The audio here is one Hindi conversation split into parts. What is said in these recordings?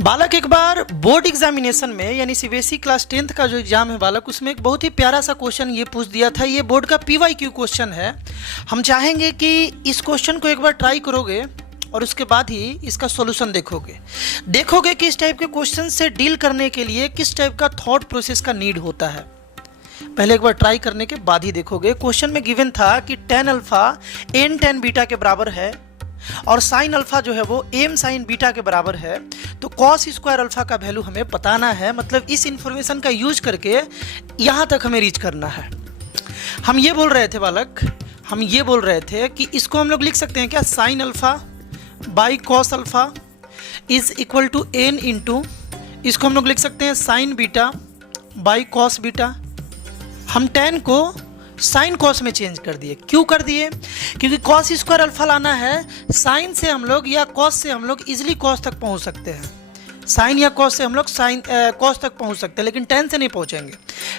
बालक एक बार बोर्ड एग्जामिनेशन में यानी सीबीएसई क्लास 10th का जो एग्ज़ाम है बालक, उसमें एक बहुत ही प्यारा सा क्वेश्चन ये पूछ दिया था। ये बोर्ड का पीवाईक्यू क्वेश्चन है। हम चाहेंगे कि इस क्वेश्चन को एक बार ट्राई करोगे और उसके बाद ही इसका सॉल्यूशन देखोगे कि इस टाइप के क्वेश्चन से डील करने के लिए किस टाइप का थॉट प्रोसेस का नीड होता है। पहले एक बार ट्राई करने के बाद ही देखोगे। क्वेश्चन में गिवन था कि tan alpha n tan beta के बराबर है और साइन अल्फा जो है वो m साइन बीटा के बराबर है। तो कॉस स्क्वायर अल्फा का वैल्यू हमें बताना है, मतलब इस इंफॉर्मेशन का यूज करके यहाँ तक हमें रीच करना है। हम ये बोल रहे थे बालक, हम ये बोल रहे थे कि इसको हम लोग लिख सकते हैं क्या, sine alpha by cos alpha is equal to n into, इसको हम लोग लिख सकते हैं sine beta by cos beta. हम tan को साइन कॉस में चेंज कर दिए। क्यों कर दिए? क्योंकि कॉस स्क्वायर अल्फा लाना है, साइन से हम लोग या कॉस से हम लोग इजीली कॉस तक पहुंच सकते हैं। साइन या कॉस से हम लोग साइन कॉस तक पहुंच सकते हैं, लेकिन tan से नहीं पहुंचेंगे,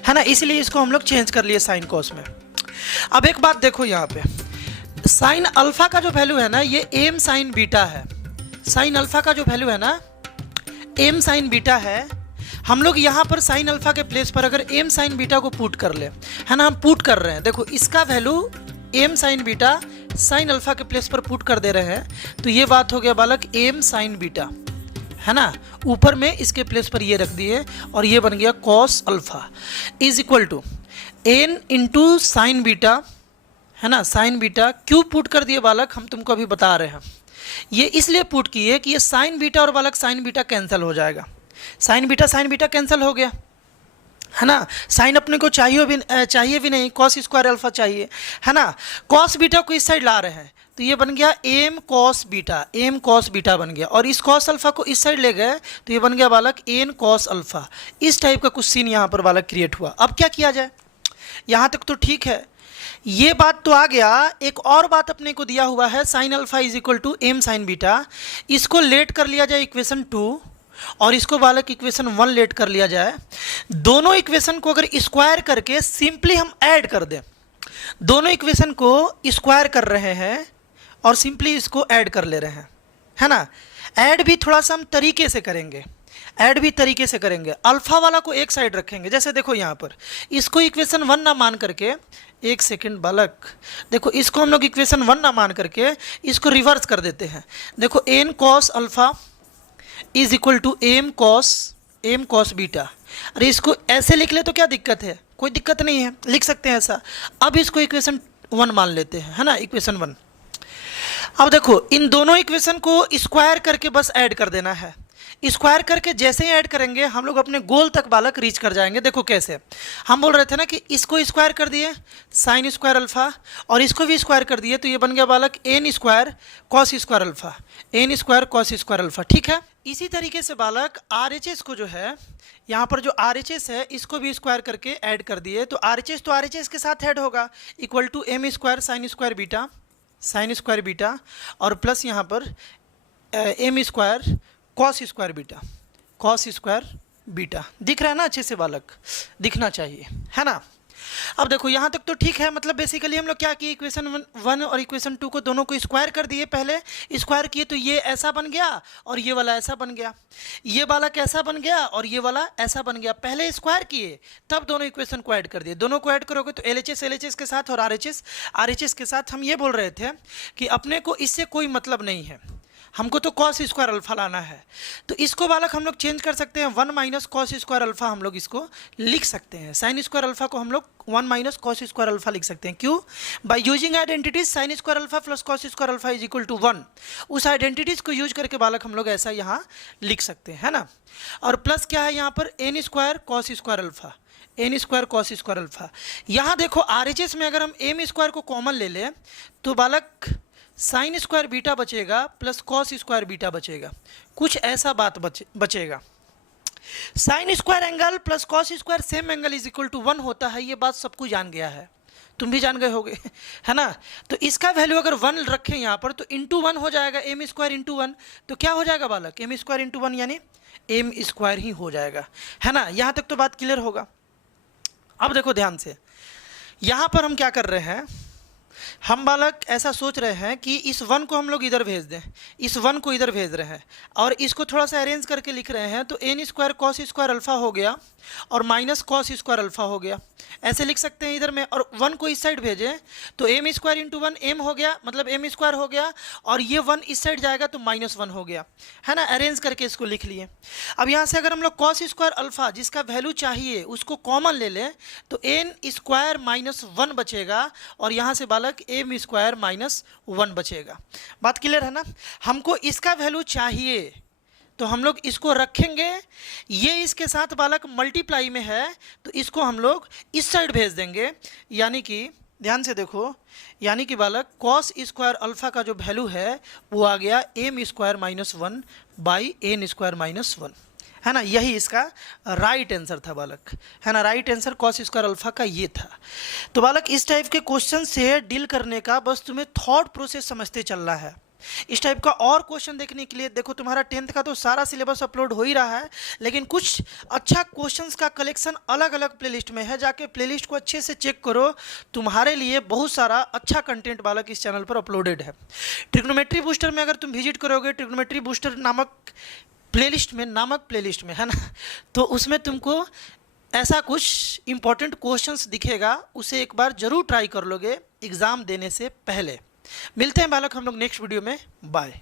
है ना। इसलिए इसको हम लोग चेंज कर लिए साइन कॉस में। अब एक बात देखो, यहाँ पे साइन अल्फा का जो वैल्यू है ना, ये m साइन बीटा है। साइन अल्फा का जो वैल्यू है ना m साइन बीटा है। हम लोग यहाँ पर साइन अल्फा के प्लेस पर अगर m साइन बीटा को पुट कर ले, है ना, हम पुट कर रहे हैं। देखो इसका value m sine beta sine alpha के प्लेस पर पुट कर दे रहे हैं, तो ये बात हो गया बालक m साइन बीटा, है ना। ऊपर में इसके प्लेस पर ये रख दिए और ये बन गया cos alpha is equal to n into sine beta, है ना। साइन बीटा क्यों पुट कर दिए बालक, हम तुमको अभी बता रहे हैं। ये इसलिए पुट किए कि ये साइन बीटा और बालक साइन बीटा कैंसिल हो जाएगा। साइन बीटा कैंसिल हो गया, है ना। साइन अपने को चाहिए भी नहीं, कॉस स्क्वायर अल्फा चाहिए, है ना। कॉस बीटा को इस साइड ला रहे हैं, तो ये बन गया m कॉस बीटा बन गया, और इस कॉस अल्फा को इस साइड ले गए तो ये बन गया बालक n कॉस अल्फा। इस टाइप का कुछ सीन यहाँ पर बालक क्रिएट हुआ। अब क्या किया जाए, यहाँ तक तो ठीक है, ये बात तो आ गया। एक और बात अपने को दिया हुआ है, sine alpha is equal to m sine beta. इसको लेट कर लिया जाए इक्वेशन 2 और इसको बालक इक्वेशन 1 लेट कर लिया जाए। दोनों इक्वेशन को अगर स्क्वायर करके सिंपली हम ऐड कर दें, दोनों इक्वेशन को स्क्वायर कर रहे हैं और सिंपली इसको ऐड कर ले रहे हैं, है ना। ऐड भी थोड़ा सा हम तरीके से करेंगे, अल्फा वाला को एक साइड रखेंगे। जैसे देखो यहाँ पर इसको इक्वेशन 1 ना मान करके, एक सेकेंड बालक, देखो इसको हम लोग इक्वेशन 1 ना मान करके इसको रिवर्स कर देते हैं। देखो n cos alpha is equal to m cos beta. अरे इसको ऐसे लिख ले तो क्या दिक्कत है, कोई दिक्कत नहीं है, लिख सकते हैं ऐसा। अब इसको इक्वेशन 1 मान लेते हैं, है ना, इक्वेशन 1। अब देखो इन दोनों इक्वेशन को स्क्वायर करके बस ऐड कर देना है। स्क्वायर करके जैसे ही ऐड करेंगे हम लोग अपने गोल तक बालक रीच कर जाएंगे। देखो कैसे, हम बोल रहे थे ना कि इसको स्क्वायर कर दिए साइन स्क्वायर अल्फा और इसको भी स्क्वायर कर दिए, तो ये बन गया बालक n square cos square alpha, n square cos square alpha, ठीक है। इसी तरीके से बालक RHS को जो है, यहाँ पर जो RHS है इसको भी स्क्वायर करके ऐड कर दिए, तो RHS के साथ ऐड होगा equal to m square sine square beta और प्लस यहाँ पर m square cos square beta. दिख रहा है ना अच्छे से बालक, दिखना चाहिए, है ना। अब देखो यहाँ तक तो ठीक है, मतलब बेसिकली हम लोग क्या किए, इक्वेशन 1 और इक्वेशन 2 को दोनों को स्क्वायर कर दिए। पहले स्क्वायर किए तो ये ऐसा बन गया और ये वाला ऐसा बन गया, ये बालक ऐसा बन गया और ये वाला ऐसा बन गया। पहले स्क्वायर किए तब दोनों इक्वेशन को ऐड कर दिए। दोनों को ऐड करोगे तो LHS के साथ और RHS के साथ। हम ये बोल रहे थे कि अपने को इससे कोई मतलब नहीं है, हमको तो कॉस स्क्वायर अल्फा लाना है। तो इसको बालक हम लोग चेंज कर सकते हैं, 1 माइनस कॉस स्क्वायर अल्फा हम लोग इसको लिख सकते हैं। साइन स्क्वायर अल्फा को हम लोग 1 माइनस कॉस स्क्वायर अल्फा लिख सकते हैं। क्यों? By using identities sine square alpha plus cos square alpha is equal to 1। उस आइडेंटिटीज को यूज करके बालक हम लोग ऐसा यहाँ लिख सकते हैं, है ना। और प्लस क्या है यहाँ पर, n square cos square alpha, n square cos square alpha. यहाँ देखो RHS में अगर हम m स्क्वायर को कॉमन ले लें तो बालक साइन स्क्वायर बीटा बचेगा प्लस कॉस स्क्वायर बीटा बचेगा, कुछ ऐसा बात बचेगा। Sine square angle plus cos square same angle is equal to 1 होता है, ये बात सबको जान गया है, तुम भी जान गए होगे, है ना। तो इसका वैल्यू अगर 1 रखें यहाँ पर तो इंटू 1 हो जाएगा, m स्क्वायर इंटू 1, तो क्या हो जाएगा बालक, m स्क्वायर इंटू 1 यानी m स्क्वायर ही हो जाएगा, है ना। यहाँ तक तो बात क्लियर होगा। अब देखो ध्यान से, यहाँ पर हम क्या कर रहे हैं, हम बालक ऐसा सोच रहे हैं कि इस वन को हम लोग इधर भेज दें, इस वन को इधर भेज रहे हैं और इसको थोड़ा सा अरेंज करके लिख रहे हैं, तो n square cos square alpha हो गया और माइनस कॉस स्क्वायर अल्फा हो गया, ऐसे लिख सकते हैं इधर में। और वन को इस साइड भेजें तो m square into one m हो गया, मतलब एम स्क्वायर हो गया, और ये वन इस साइड जाएगा तो माइनस वन हो गया, है ना। अरेंज करके इसको लिख लिए। अब यहाँ से अगर हम लोग कॉस स्क्वायर अल्फा जिसका वैल्यू चाहिए उसको कॉमन ले लें तो एन स्क्वायर माइनस वन बचेगा और यहाँ से बालक एम स्क्वायर माइनस वन बचेगा। बात क्लियर है ना। हमको इसका वैल्यू चाहिए तो हम लोग इसको रखेंगे, ये इसके साथ बालक मल्टीप्लाई में है तो इसको हम लोग इस साइड भेज देंगे, यानी कि ध्यान से देखो, यानी कि बालक कॉस स्क्वायर अल्फा का जो वैल्यू है वो आ गया m square minus one by n square minus one, है ना। यही इसका राइट आंसर था बालक, है ना। Right answer cos square alpha का ये था। तो बालक इस टाइप के क्वेश्चन से डील करने का बस तुम्हें थॉट प्रोसेस समझते चलना है। इस टाइप का और क्वेश्चन देखने के लिए देखो, तुम्हारा 10th का तो सारा सिलेबस अपलोड हो ही रहा है, लेकिन कुछ अच्छा क्वेश्चंस का कलेक्शन अलग अलग प्लेलिस्ट में है, जाके प्लेलिस्ट को अच्छे से चेक करो, तुम्हारे लिए बहुत सारा अच्छा कंटेंट बालक इस चैनल पर अपलोडेड है। ट्रिग्नोमेट्री बूस्टर में अगर तुम विजिट करोगे, ट्रिग्नोमेट्री बूस्टर नामक प्लेलिस्ट में, है ना, तो उसमें तुमको ऐसा कुछ इंपॉर्टेंट क्वेश्चंस दिखेगा, उसे एक बार जरूर ट्राई कर लोगे एग्ज़ाम देने से पहले। मिलते हैं बालक हम लोग नेक्स्ट वीडियो में, बाय।